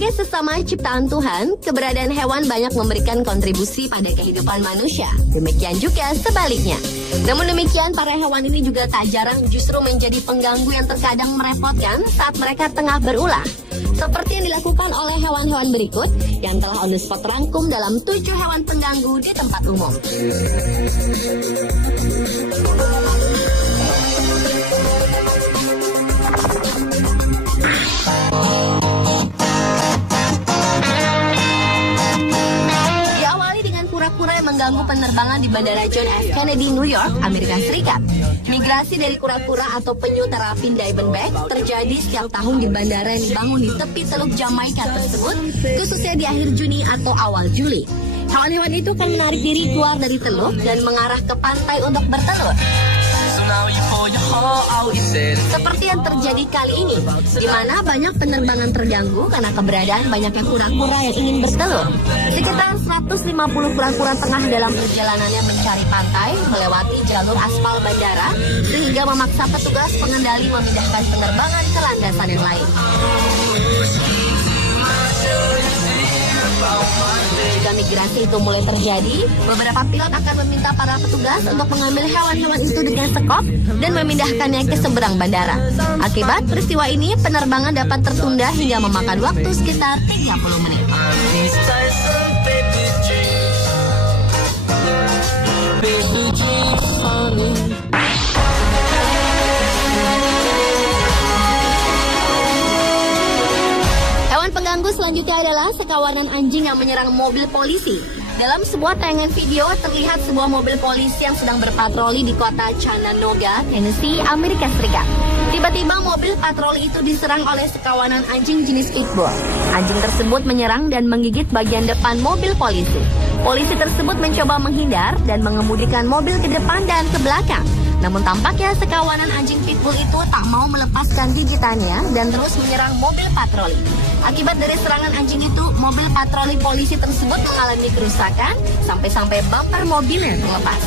Sebagai sesama ciptaan Tuhan, keberadaan hewan banyak memberikan kontribusi pada kehidupan manusia. Demikian juga sebaliknya. Namun demikian, para hewan ini juga tak jarang justru menjadi pengganggu yang terkadang merepotkan saat mereka tengah berulah. Seperti yang dilakukan oleh hewan-hewan berikut yang telah on the spot rangkum dalam 7 hewan pengganggu di tempat umum. Diawali dengan kura-kura yang mengganggu penerbangan di Bandara John F. Kennedy, New York, Amerika Serikat. Migrasi dari kura-kura atau penyu terapin diamondback terjadi setiap tahun di bandara yang dibangun di tepi Teluk Jamaika tersebut, khususnya di akhir Juni atau awal Juli. Hewan-hewan itu akan menarik diri keluar dari teluk dan mengarah ke pantai untuk bertelur. Seperti yang terjadi kali ini, di mana banyak penerbangan terganggu karena keberadaan banyaknya kura-kura yang ingin bertelur. Sekitar 150 kura-kura tengah dalam perjalanannya mencari pantai, melewati jalur aspal bandara, sehingga memaksa petugas pengendali memindahkan penerbangan ke landasan yang lain. Jika migrasi itu mulai terjadi, beberapa pilot akan meminta para petugas untuk mengambil hewan-hewan itu dengan sekop dan memindahkannya ke seberang bandara. Akibat peristiwa ini, penerbangan dapat tertunda hingga memakan waktu sekitar 30 menit. Pengganggu selanjutnya adalah sekawanan anjing yang menyerang mobil polisi. Dalam sebuah tayangan video terlihat sebuah mobil polisi yang sedang berpatroli di kota Chattanooga, Tennessee, Amerika Serikat. Tiba-tiba mobil patroli itu diserang oleh sekawanan anjing jenis pitbull. Anjing tersebut menyerang dan menggigit bagian depan mobil polisi. Polisi tersebut mencoba menghindar dan mengemudikan mobil ke depan dan ke belakang. Namun tampaknya sekawanan anjing pitbull itu tak mau melepaskan gigitannya dan terus menyerang mobil patroli. Akibat dari serangan anjing itu, mobil patroli polisi tersebut mengalami kerusakan sampai-sampai bumper mobilnya terlepas.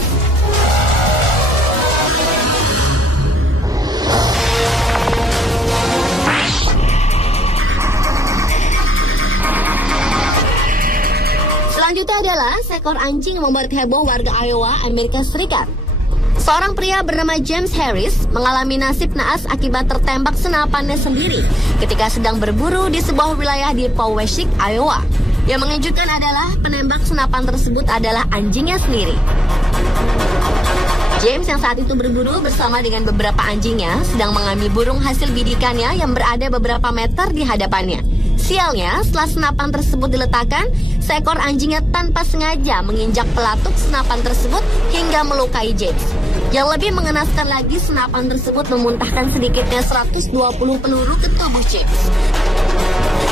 Selanjutnya adalah seekor anjing yang membuat heboh warga Iowa, Amerika Serikat. Seorang pria bernama James Harris mengalami nasib naas akibat tertembak senapannya sendiri ketika sedang berburu di sebuah wilayah di Poweshiek, Iowa. Yang mengejutkan adalah penembak senapan tersebut adalah anjingnya sendiri. James yang saat itu berburu bersama dengan beberapa anjingnya sedang mengambil burung hasil bidikannya yang berada beberapa meter di hadapannya. Sialnya, setelah senapan tersebut diletakkan, seekor anjingnya tanpa sengaja menginjak pelatuk senapan tersebut hingga melukai James. Yang lebih mengenaskan lagi, senapan tersebut memuntahkan sedikitnya 120 peluru ke tubuh James.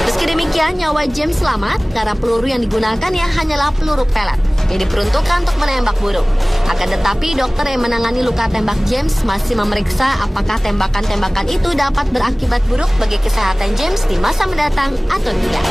Meski demikian, nyawa James selamat karena peluru yang digunakannya hanyalah peluru pelet yang diperuntukkan untuk menembak burung. Akan tetapi, dokter yang menangani luka tembak James masih memeriksa apakah tembakan-tembakan itu dapat berakibat buruk bagi kesehatan James di masa mendatang atau tidak.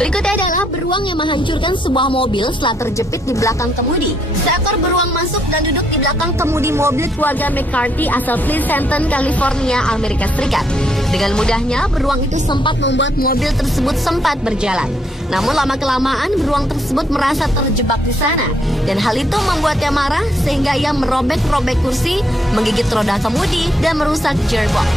Berikutnya adalah beruang yang menghancurkan sebuah mobil setelah terjepit di belakang kemudi. Seekor beruang masuk dan duduk di belakang kemudi mobil keluarga McCarthy asal Pleasanton, California, Amerika Serikat. Dengan mudahnya, beruang itu sempat membuat mobil tersebut sempat berjalan. Namun lama-kelamaan, beruang tersebut merasa terjebak di sana. Dan hal itu membuatnya marah sehingga ia merobek-robek kursi, menggigit roda kemudi, dan merusak gearbox.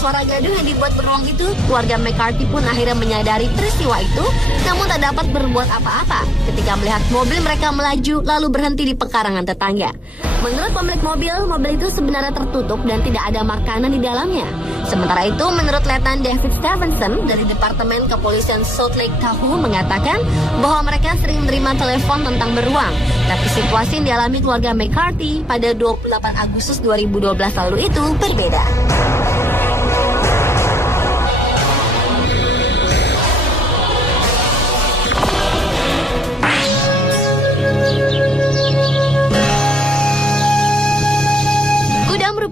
Suara gaduh yang dibuat beruang itu, keluarga McCarthy pun akhirnya menyadari peristiwa itu, namun tak dapat berbuat apa-apa ketika melihat mobil mereka melaju lalu berhenti di pekarangan tetangga. Menurut pemilik mobil, mobil itu sebenarnya tertutup dan tidak ada makanan di dalamnya. Sementara itu, menurut Letnan David Stevenson dari Departemen Kepolisian Salt Lake Tahoe mengatakan bahwa mereka sering menerima telepon tentang beruang. Tapi situasi yang dialami keluarga McCarthy pada 28 Agustus 2012 lalu itu berbeda.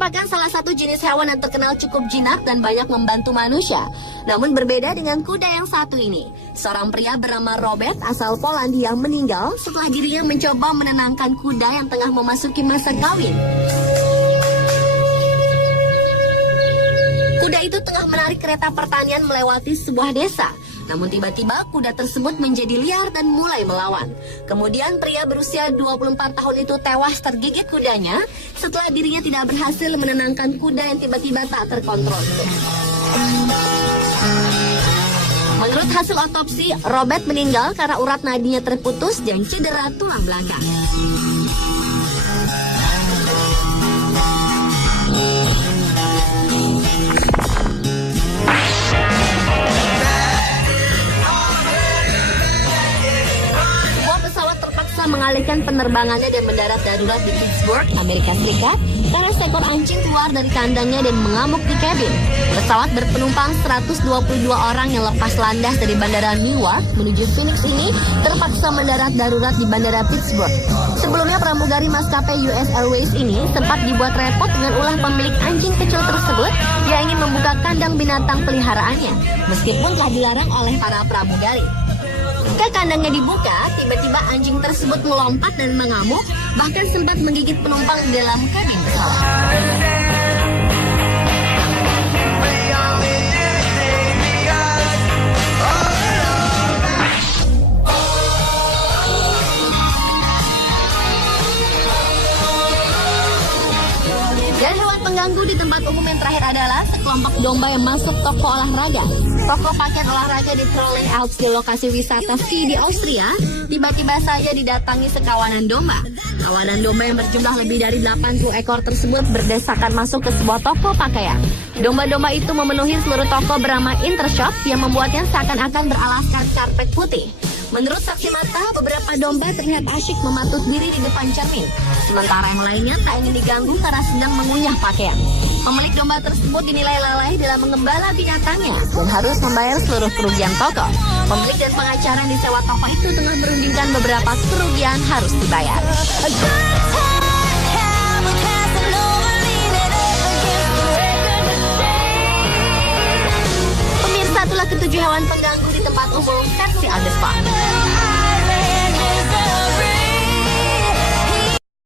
merupakan salah satu jenis hewan yang terkenal cukup jinak dan banyak membantu manusia. Namun berbeda dengan kuda yang satu ini. Seorang pria bernama Robert asal Polandia meninggal setelah dirinya mencoba menenangkan kuda yang tengah memasuki masa kawin. Kuda itu tengah menarik kereta pertanian melewati sebuah desa. Namun tiba-tiba kuda tersebut menjadi liar dan mulai melawan. Kemudian pria berusia 24 tahun itu tewas tergigit kudanya setelah dirinya tidak berhasil menenangkan kuda yang tiba-tiba tak terkontrol. Menurut hasil otopsi, Robert meninggal karena urat nadinya terputus dan cedera tulang belakang. Mengalihkan penerbangannya dan mendarat darurat di Pittsburgh, Amerika Serikat karena seekor anjing keluar dari kandangnya dan mengamuk di kabin. Pesawat berpenumpang 122 orang yang lepas landas dari Bandara Newark menuju Phoenix ini terpaksa mendarat darurat di Bandara Pittsburgh. Sebelumnya pramugari maskapai US Airways ini sempat dibuat repot dengan ulah pemilik anjing kecil tersebut yang ingin membuka kandang binatang peliharaannya, meskipun telah dilarang oleh para pramugari. Ketika kandangnya dibuka, tiba-tiba anjing tersebut melompat dan mengamuk, bahkan sempat menggigit penumpang di dalam kabin pesawat. Dan hewan pengganggu di tempat umum yang terakhir adalah sekelompok domba yang masuk toko olahraga. Toko pakaian olahraga di Trolling Alps di lokasi wisata ski di Austria tiba-tiba saja didatangi sekawanan domba. Kawanan domba yang berjumlah lebih dari 80 ekor tersebut berdesakan masuk ke sebuah toko pakaian. Domba-domba itu memenuhi seluruh toko bernama Intershop yang membuatnya seakan-akan beralaskan karpet putih. Menurut saksi mata, beberapa domba terlihat asyik mematut diri di depan cermin. Sementara yang lainnya tak ingin diganggu karena sedang mengunyah pakaian. Pemilik domba tersebut dinilai lalai dalam mengembala binatangnya dan harus membayar seluruh kerugian toko. Pemilik dan pengacara yang disewa toko itu tengah merundingkan beberapa kerugian harus dibayar. Pemirsa, itulah ketujuh hewan pengganggu di tempat umum versi on the spot.